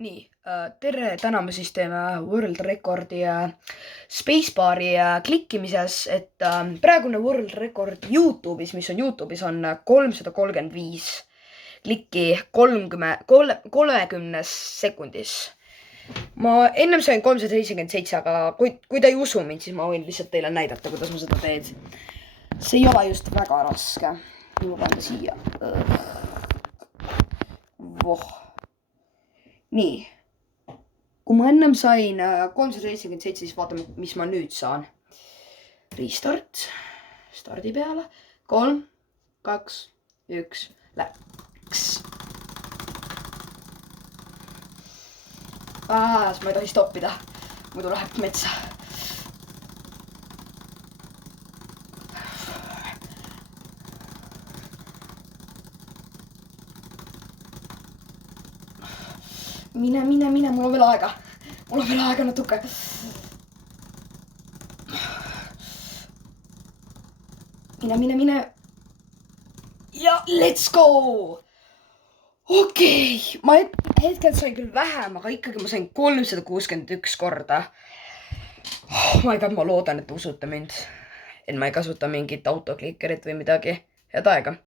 Nii, tere, täna me siis teeme World Recordi Spacebaari klikkimises, et praegune World Record YouTube'is, mis on YouTube'is, on 335 klikki 30 sekundis. Ma ennem sain 377, aga kui te ei usu mind, siis ma võin lihtsalt teile näidata, kuidas ma seda teen. See ei ole just väga raske. Ma panen ta siia. Voh. Nii, kui ma ennem sain 377, siis vaatame, mis ma nüüd saan. Restart, stardi peale, 3, 2, 1, läks. Ma ei tohi stoppida, muidu läheb metsa. Mine, mul on veel aega. Mul on veel aega natuke. Mine. Ja let's go! Okei, ma hetkel sain küll vähem, aga ikkagi ma sain 361 korda. Oh my god, ma loodan, et te usute mind. Et ma ei kasuta mingit autoklikkerit või midagi. Head aega.